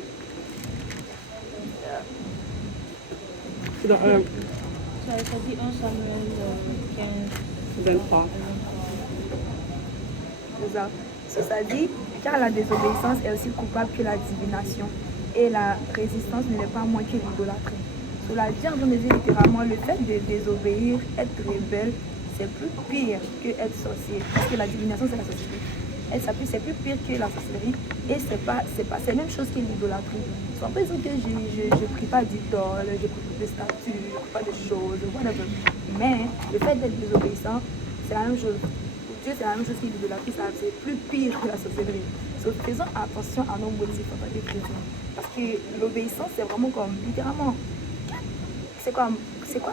C'est dans Ça dit 1 Samuel 15. 23. C'est ça. Ça dit, car la désobéissance est aussi coupable que la divination. Et la résistance ne l'est pas moins que l'idolâtrie. Cela dit en train de dire littéralement, le fait de désobéir, être rebelle, c'est plus pire que être sorcier. Parce que la divination, c'est la sorcellerie. C'est plus pire que la sorcellerie. Et c'est la même chose que l'idolâtrie. On peut dire que je ne prie pas d'idoles, je ne prie pas de statues, je ne prie pas de choses, whatever. Mais le fait d'être désobéissant, c'est la même chose. Pour Dieu, c'est la même chose que l'idolâtrie, c'est plus pire que la sorcellerie. Donc, faisons attention à nos motifs en tant que chrétiens. Parce que l'obéissance, c'est vraiment comme, littéralement, c'est quoi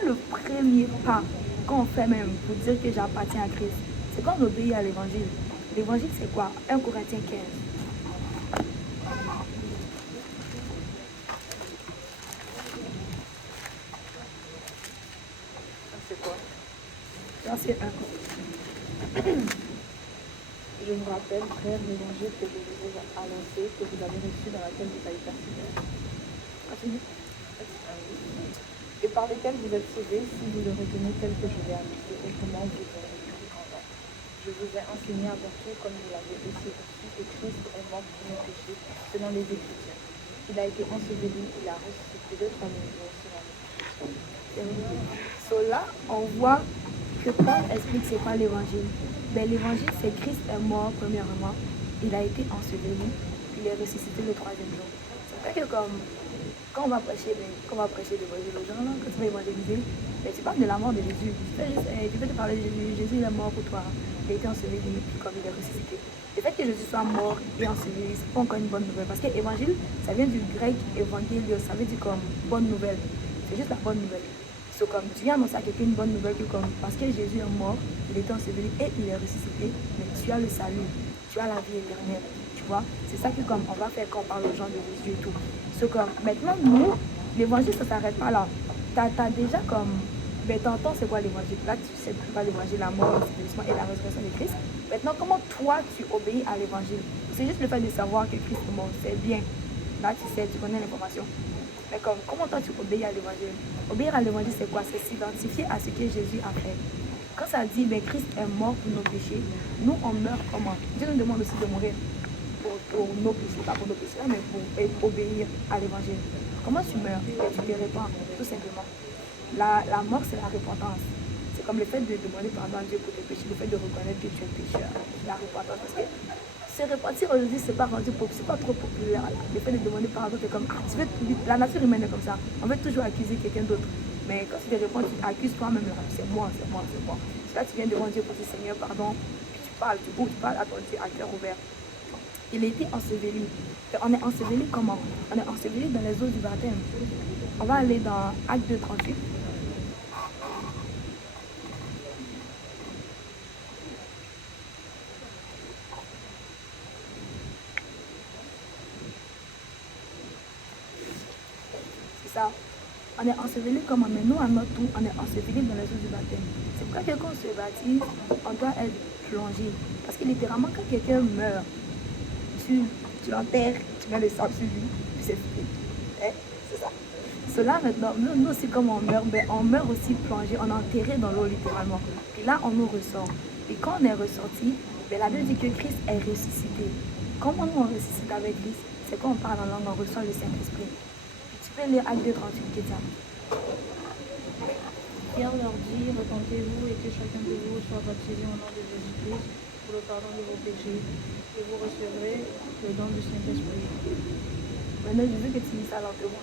le premier pas qu'on fait même pour dire que j'appartiens à Christ? C'est quand on obéit à l'évangile. L'évangile, c'est quoi? 1 Corinthiens 15. C'est quoi? Verset 1. Je vous rappelle, frère, l'évangile que je vous ai annoncé, que vous avez reçu dans laquelle vous avez persévéré. Continue. Et par lesquels vous êtes sauvés si vous le retenez tel que je l'ai annoncé, autrement vous aurez été content. Je vous ai enseigné avant tout, comme vous l'avez aussi reçu, que Christ est mort pour nos péchés, selon les Écritures. Il a été enseveli, il a ressuscité le troisième jour, selon les Écritures. So là, on voit que Paul explique c'est quoi l'évangile. Ben, l'évangile, c'est Christ est mort premièrement, il a été enseveli, il est ressuscité le troisième jour. C'est vrai que comme quand on va prêcher l'évangile aux gens, là, quand tu vas évangéliser, ben, tu parles de la mort de Jésus. Tu peux te parler de Jésus, Jésus il est mort pour toi, il a été enseveli, puis comme il est ressuscité. Le fait que Jésus soit mort et enseveli, c'est pas encore une bonne nouvelle. Parce que évangile, ça vient du grec évangélios, ça veut dire comme bonne nouvelle. C'est juste la bonne nouvelle. So, comme tu viens annoncer à quelqu'un une bonne nouvelle que comme parce que Jésus est mort, il était enseveli et il est ressuscité, mais tu as le salut, tu as la vie éternelle. Tu vois, c'est ça que comme on va faire quand on parle aux gens de Jésus et tout. So, comme maintenant nous, l'évangile ça s'arrête pas là. T'as déjà comme ben t'entends c'est quoi l'évangile. Là tu sais pas l'évangile, la mort, l'ensevelissement et la résurrection de Christ. Maintenant comment toi tu obéis à l'évangile? C'est juste le fait de savoir que Christ est mort, c'est bien. Là tu sais, tu connais l'information. Mais comme, comment toi tu obéis à l'évangile? Obéir à l'évangile, c'est quoi? C'est s'identifier à ce que Jésus a fait. Quand ça dit, ben, Christ est mort pour nos péchés, nous on meurt comment? Dieu nous demande aussi de mourir pour nos péchés, pas pour nos péchés, mais pour obéir à l'évangile. Comment tu meurs? Et tu te répands, tout simplement. La mort, c'est la repentance. C'est comme le fait de demander pardon à Dieu pour tes péchés, le fait de reconnaître que tu es pécheur. La repentance, parce que se repentir aujourd'hui, c'est pas trop populaire. Là. Le fait de demander pardon, c'est comme, la nature humaine est comme ça. On veut toujours accuser quelqu'un d'autre. Mais quand tu te réponds, tu accuses toi-même, c'est moi. Là, tu viens devant Dieu pour dire, Seigneur, pardon, puis tu parles à ton Dieu à cœur ouvert. Il a été enseveli. On est enseveli comment? On est enseveli dans les eaux du baptême. On va aller dans Acte 2, 38. Ça. On est enseveli comment? Mais nous, à notre tour, on est enseveli dans les eaux du baptême. C'est pourquoi que quand on se baptise, on doit être plongé. Parce que littéralement, quand quelqu'un meurt, tu l'enterres, tu mets le sable sur lui, puis c'est fini. C'est ça. Cela maintenant, nous aussi, comme on meurt, ben, on meurt aussi plongé, on est enterré dans l'eau littéralement. Puis là, on nous ressort. Et quand on est ressorti, ben, la Bible dit que Christ est ressuscité. Comment nous on ressuscite avec Christ? C'est quand on parle en langue, on reçoit le Saint-Esprit. Les actes de 38 qui est Pierre leur dit, repentez-vous et que chacun de vous soit baptisé au nom de Jésus-Christ pour le pardon de vos péchés et vous recevrez le don du Saint-Esprit. Maintenant, je veux que tu lis ça lentement.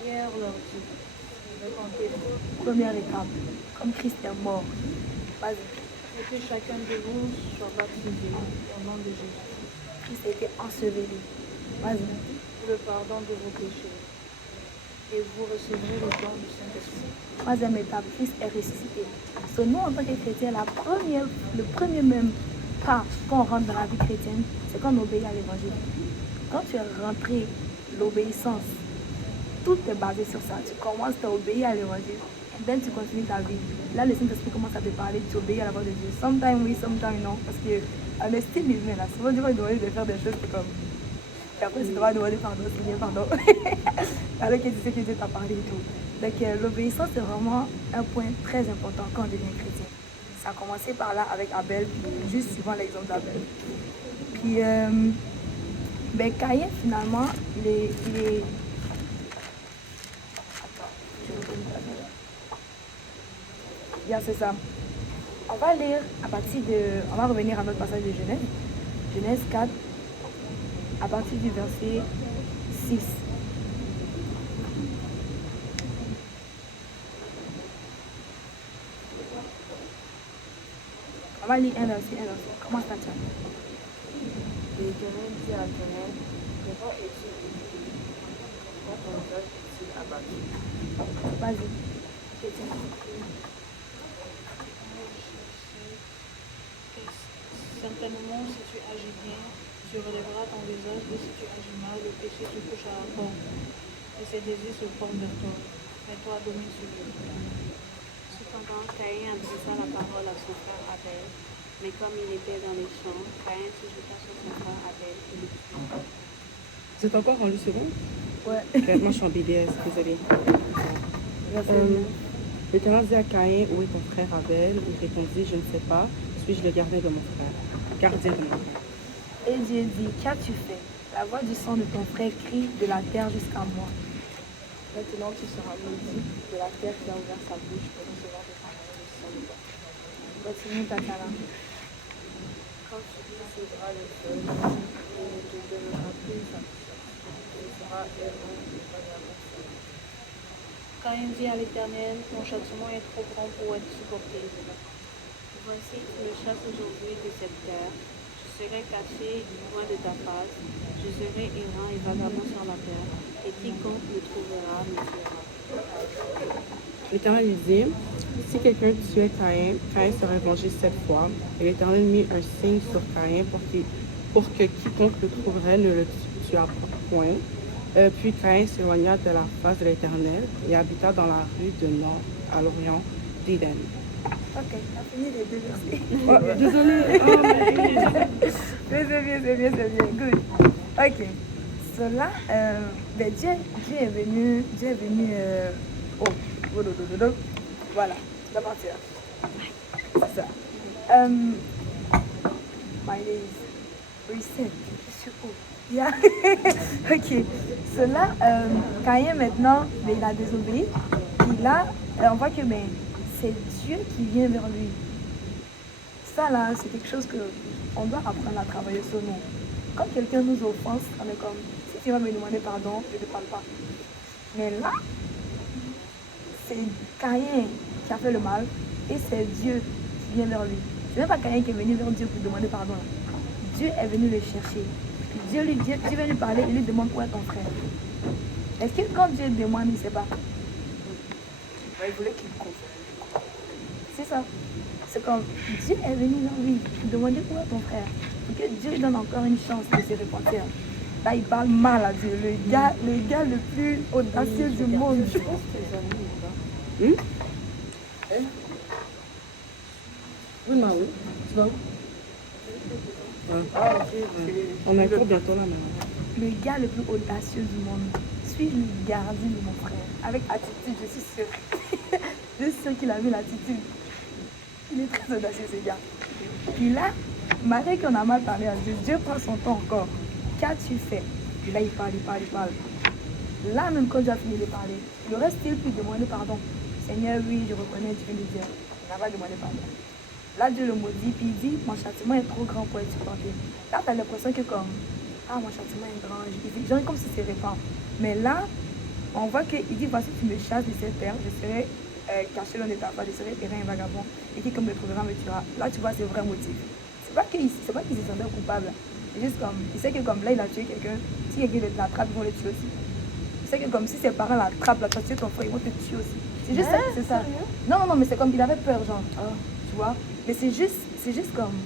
Pierre leur dit, repentez-vous. Première étape, comme Christ est mort. Vas-y. Et que chacun de vous soit baptisé au nom de Jésus. Christ a été enseveli. Vas-y. Le pardon de vos péchés et vous recevrez le don du Saint-Esprit. Troisième étape, Christ est ressuscité. So, nous, en tant que chrétiens, le premier même pas quand on rentre dans la vie chrétienne, c'est quand on obéit à l'évangile. Quand tu es rentré, l'obéissance, tout est basé sur ça. Tu commences à obéir à l'évangile, et then tu continues ta vie. Là, le Saint-Esprit commence à te parler, tu obéis à la voix de Dieu. Sometimes oui, sometimes non, parce qu'on est style humain là. Souvent, Dieu va nous demander de faire des choses comme. Et après, tu dois demander pardon, Seigneur, pardon. Alors que tu sais que Dieu t'a parlé et tout. Donc, l'obéissance, c'est vraiment un point très important quand on devient chrétien. Ça a commencé par là avec Abel, juste suivant l'exemple d'Abel. Puis, ben, Caïn, finalement, il est... Attends, je vais revenir à ça. Bien, c'est ça. On va lire à partir de... On va revenir à notre passage de Genèse. Genèse 4. À partir du verset 6. On va lire un verset. Comment ça tient? L'Éternel dit à l'Éternel, comment es-tu quand ton visage est-il abattu? Vas-y. Certainement, si tu agis bien, tu relèveras ton visage, et si tu agis mal, le péché te couchera à terre, et ses désirs se portent vers toi, mais toi domine sur lui. Cependant, Caïn adressa la parole à son frère Abel, mais comme il était dans les champs, Caïn se jeta sur son frère Abel et le tua. Vous êtes encore en Luc 2? Ouais. Ok, moi, je suis en BDS, désolée. L'Éternel dit à Caïn, où est ton frère Abel? Il répondit, je ne sais pas, suis-je le gardien de mon frère? Gardien de mon frère. Et Dieu dit, qu'as-tu fait? La voix du sang de ton frère crie de la terre jusqu'à moi. Maintenant, tu seras maudit de la terre qui a ouvert sa bouche pour recevoir de ta main le sang de ton frère. Continue ta Tala. Quand tu posséderas le sol, il ne te donnera plus sa puissance. Tu seras errant et vagabond sur la terre. Caïn dit à l'Éternel, mon châtiment est trop grand pour être supporté. Voici, tu me chasses aujourd'hui de cette terre. Je serai caché loin de ta face. Je serai errant et vagabond sur la terre. Et quiconque me trouvera me tuera. L'Éternel lui dit, si quelqu'un tuait Caïn, Caïn serait vengé 7 fois. Et l'Éternel mit un signe sur Caïn pour que quiconque le trouverait ne le tuât point. Puis Caïn s'éloigna de la face de l'Éternel et habita dans la rue de Nord, à l'Orient d'Éden. Ok, on a fini les deux versets. Oh, désolée. Oh, Mais c'est bien. Good. Ok. So là, ben Dieu est venu, voilà, la partie là. C'est ça. My name is Reset. Monsieur O. Yeah. Ok. So là, Caïn maintenant, ben, il a désobéi. Et là, on voit que ben, c'est Dieu qui vient vers lui. Ça là, c'est quelque chose qu'on doit apprendre à travailler sur nous. Quand quelqu'un nous offense, on est comme, si tu vas me demander pardon, je ne te parle pas. Mais là, c'est Caïn qui a fait le mal et c'est Dieu qui vient vers lui. Ce n'est pas Caïn qui est venu vers Dieu pour demander pardon. Dieu est venu le chercher. Puis Dieu vient lui parler et lui demande où est ton frère. Est-ce que quand Dieu demande, il ne sait pas? Il voulait qu'il me confesse. C'est ça. C'est comme Dieu est venu vers lui pour demander où est ton frère. Et que Dieu lui donne encore une chance de se repentir. Là, il parle mal à Dieu. Le gars le plus audacieux du monde. Je pense que les amis, Oui, ma oui. Tu vas où? Ah, ok. On a un cours bientôt là maintenant. Le gars le plus audacieux du monde. Suis-je le gardien de mon frère? Avec attitude, je suis sûre. Je suis sûre qu'il a mis l'attitude. Il est très audacieux, ce gars. Puis là, malgré qu'on a mal parlé à Dieu, Dieu prend son temps encore. Qu'as-tu fait? Et là, il parle. Là, même quand Dieu a fini de parler, il aurait-il pu demander pardon? Seigneur, oui, je reconnais, tu viens de dire. Il n'a pas demandé pardon. Là, Dieu le maudit, puis il dit, mon châtiment est trop grand pour être supporté. Là, tu as l'impression que comme, ah, mon châtiment est grand. Genre comme si c'est répand. Mais là, on voit qu'il dit, voici, tu me chasses de cette terre, je serai caché loin de ta face, je serai terrain et vagabond, et qui comme me trouvera me tuera. Là, tu vois ses vrais motifs. C'est pas qu'il se sentait coupable. C'est juste comme, il sait que comme là, il a tué quelqu'un, si quelqu'un l'attrape, ils vont le tuer aussi. Il sait que comme si ses parents l'attrapent, là, tu as tué ton frère, ils vont te tuer aussi. C'est juste ça, c'est ça. Non, mais c'est comme, il avait peur, genre, tu vois. Mais c'est juste comme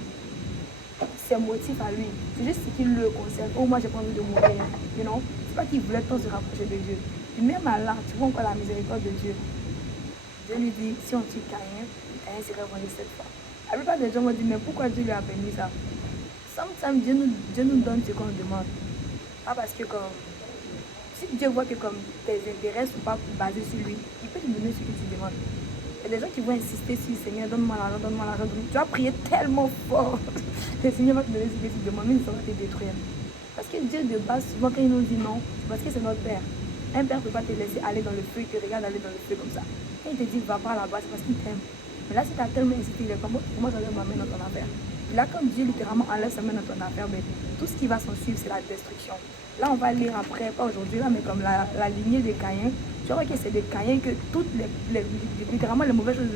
ses motifs à lui. C'est juste ce qui le concerne. Oh, moi, j'ai pas envie de mourir, you know. C'est pas qu'il voulait tant se rapprocher de Dieu. Et même à là, tu vois encore la miséricorde de Dieu. Dieu lui dit, si on tue Caïn, Caïn serait vengé 7 fois. La plupart des gens vont dire, mais pourquoi Dieu lui a permis ça? Sometimes Dieu nous donne ce qu'on demande. Pas parce que comme, si Dieu voit que comme tes intérêts ne sont pas basés sur lui, il peut te donner ce que tu demandes. Il y a des gens qui vont insister sur Seigneur, donne-moi l'argent. Tu vas prier tellement fort. Le Seigneur va te donner ce que tu demandes, mais ça va te détruire. Parce que Dieu de base, souvent quand il nous dit non, c'est parce que c'est notre Père. Un père ne peut pas te laisser aller dans le feu, il te regarde aller dans le feu comme ça. Quand il te dit va pas là-bas, c'est parce qu'il t'aime. Mais là, si tu as tellement insisté, il est comme comment ça va ma main dans ton affaire. Et là, quand Dieu littéralement enlève sa main dans ton affaire, ben, tout ce qui va s'en suivre, c'est la destruction. Là, on va lire après, pas aujourd'hui, là, mais comme la lignée des Caïns. Tu vois que c'est des Caïns que toutes littéralement les mauvaises choses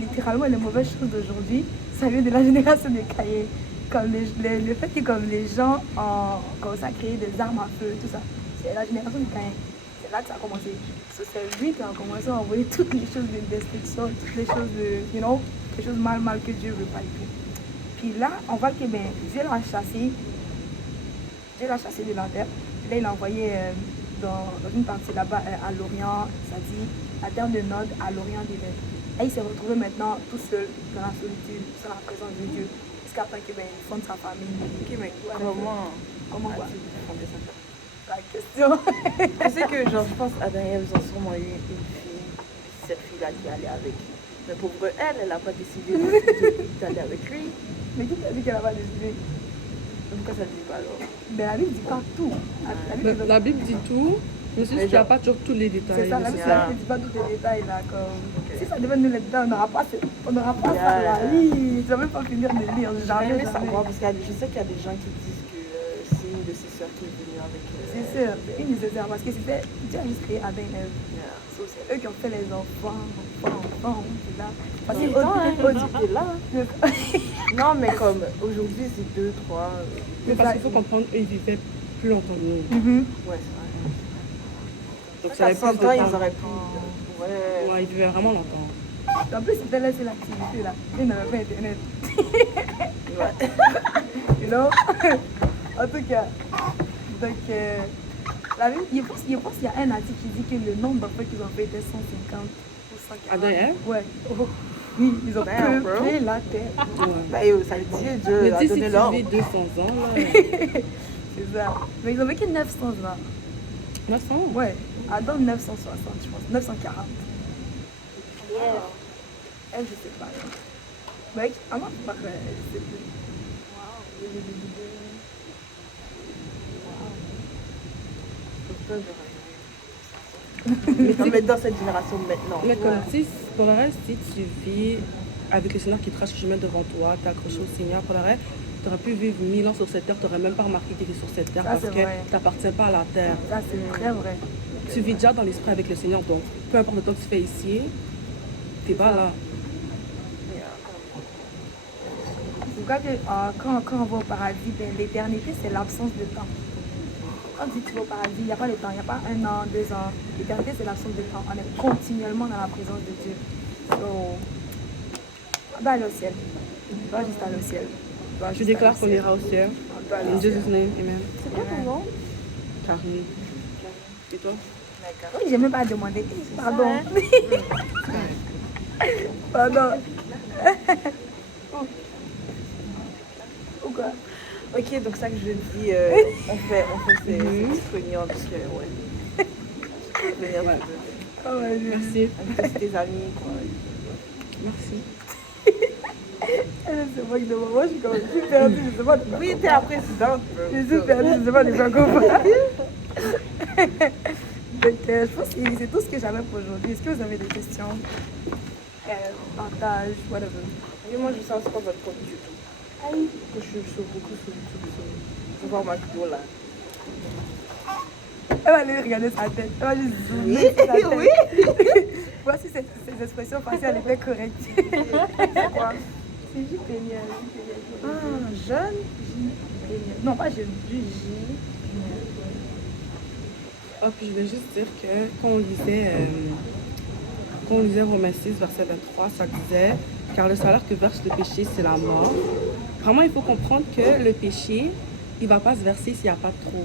littéralement les mauvaises choses d'aujourd'hui, ça vient de la génération des Caïns. Comme le fait que comme les gens ont commencé à créer des armes à feu, tout ça, c'est la génération des Caïns. C'est là que ça a commencé. C'est lui qui a commencé à envoyer toutes les choses de destruction, toutes les choses de, les choses mal que Dieu veut pas et tout. Puis là, on voit que ben, Dieu l'a chassé de la terre. Là, il l'a envoyé dans une partie là-bas à l'Orient, ça dit la terre de Nod à l'Orient d'Éden. Et il s'est retrouvé maintenant tout seul dans la solitude, sans la présence de Dieu. Jusqu'à temps qu'il fonde sa famille. Ok, mais comment quoi? a-t-il fondé sa famille? La la question. Je sais que, genre, je pense Adam et Ève, ils ont sûrement eu une fille, cette fille-là qui allait avec lui. Mais pour elle n'a pas décidé d'aller avec lui. Mais qui t'a dit qu'elle n'a pas décidé? Pourquoi ça ne dit pas alors? Mais la Bible dit pas tout. La Bible dit tout, mais c'est juste qu'il n'y a pas toujours tous les détails. C'est ça, la Bible ne dit pas tous les détails là. Comme... Si ça devait nous les détails, on n'aura pas ça là. Oui, tu vas même pas finir de lire. Jamais savoir, parce que je sais qu'il y a des gens qui disent que c'est une de ses sœurs qui est venue avec. C'est sûr, c'est nécessaire parce que c'était Dieu a juste créé Adam et Ève. C'est eux qui ont fait les enfants, là. Parce que était là. Non, mais comme aujourd'hui, c'est 2, 3. Mais parce qu'il faut comprendre, eux, ils vivaient plus longtemps que nous. Ouais, c'est vrai. Donc ça avait plus de temps. Ils auraient pu. Ouais, ils vivaient vraiment longtemps. En plus, c'était laissé l'activité là. Ils n'avaient pas internet. Ouais. You know? En tout cas, donc, la Bible, je pense qu'il y a un article qui dit que le nombre d'enfants qu'ils ont fait était 150 ou 140. Adam et Ève? Ouais. Oui, ils ont peuplé la terre. Bah, ça le dit, Dieu Mais a dis si donné tu l'ordre. vis 200 ans, là. C'est ça. Mais ils ont vécu 900 là. 900? Ouais. Adam 960, je pense. 940. Elle, je sais pas. Mec, ah non, pas que je sais plus. Non, mais dans cette génération maintenant. Mais comme si, pour le reste, si tu vis avec le Seigneur qui trace le chemin devant toi, t'es accroché au Seigneur, pour le reste, tu aurais pu vivre 1000 ans sur cette terre, tu n'aurais même pas remarqué que tu étais sur cette terre Ça, parce c'est que vrai. tu n'appartiens pas à la terre. Ça, c'est très vrai. Tu vis déjà dans l'esprit avec le Seigneur, donc peu importe le temps que tu fais ici, tu n'es pas là. C'est pourquoi que, quand on va au paradis, ben, l'éternité, c'est l'absence de temps. Quand tu vas au paradis, il n'y a pas de temps, il n'y a pas 1 an, 2 ans. L'éternité, c'est l'absence de temps. On est continuellement dans la présence de Dieu. So, on doit aller au ciel. On doit juste aller au ciel. Je déclare qu'on ira au ciel. On doit aller In au ciel. Jesus' name, amen. C'est quoi ton nom? Karine. Et toi? Oui, j'ai même pas demandé. Pardon. Pardon. Ou quoi? Ok, donc ça que je dis, on fait ces petites réunions parce que, ouais. Venir Ouais. Oh, my God. Merci. inviter tes amis, quoi. Merci. C'est moi qui demande. Moi, je suis perdue. Je sais pas de quoi. Oui, t'es la présidente. Je suis perdue. Je sais pas de quoi qu'on parle. Donc, je pense que c'est tout ce que j'avais pour aujourd'hui. Est-ce que vous avez des questions? Partage, whatever. Et moi, je sens pas votre compte du tout. Que je suis beaucoup sur YouTube. Je vois ma vidéo là. Elle va aller regarder sa tête. Elle va juste zoomer sur sa tête. Oui. Voici ces expressions faciales étaient correctes. C'est quoi? C'est J. Péniel. Ah, jeune? Non, pas jeune. J. Ah, puis je voulais juste dire que quand on lisait Romains 6, verset 23, ça disait « Car le salaire que verse le péché, c'est la mort. » Vraiment, il faut comprendre que le péché, il ne va pas se verser s'il n'y a pas de trop.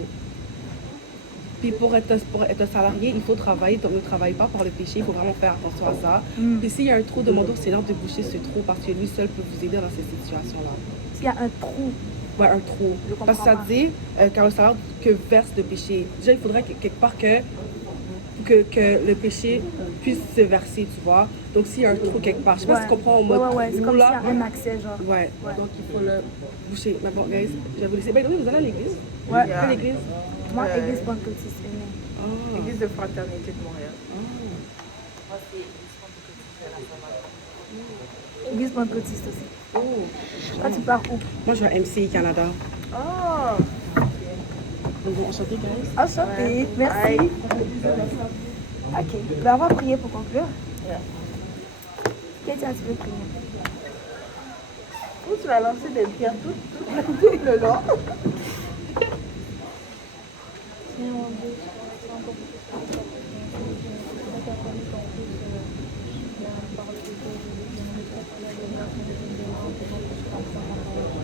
Puis pour être un salarié, il faut travailler, donc ne travaille pas par le péché, il faut vraiment faire attention à ça. Puis s'il y a un trou, demandez au Seigneur de boucher ce trou parce que lui seul peut vous aider dans cette situation-là. S'il y a un trou. Ouais, un trou. Je comprends Parce que ça pas. dit, car le salaire que verse le péché. Déjà, il faudrait quelque part que le péché puisse se verser, tu vois. Donc, s'il y a un trou quelque part, je sais pas si tu comprends au mode Ouais, c'est trou, comme là. s'il y a un accès, genre. Ouais. Donc il faut le boucher. Mais bon, guys, je vais vous laisser. Ben oui, vous allez à l'église? Ouais. Quelle église? Moi, église pentecôtiste aînée. Ah. Église de fraternité de Montréal. Ah. Moi, c'est Église pentecôtiste de la Église pentecôtiste aussi. Oh. Toi, tu pars où? Moi, je vais à MCI Canada. Oh! Donc, bon, enchanté, guys. Enchanté. Merci. Ok. Ben, on va prier pour conclure. Qu'est-ce que tu veux prier? Où tu vas lancer des pierres tout le long? Seigneur mon Dieu, c'est encore plus fort. La personne qui compris la parole de Dieu, je vais demander à la dernière, je vais demander à la